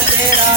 तेरा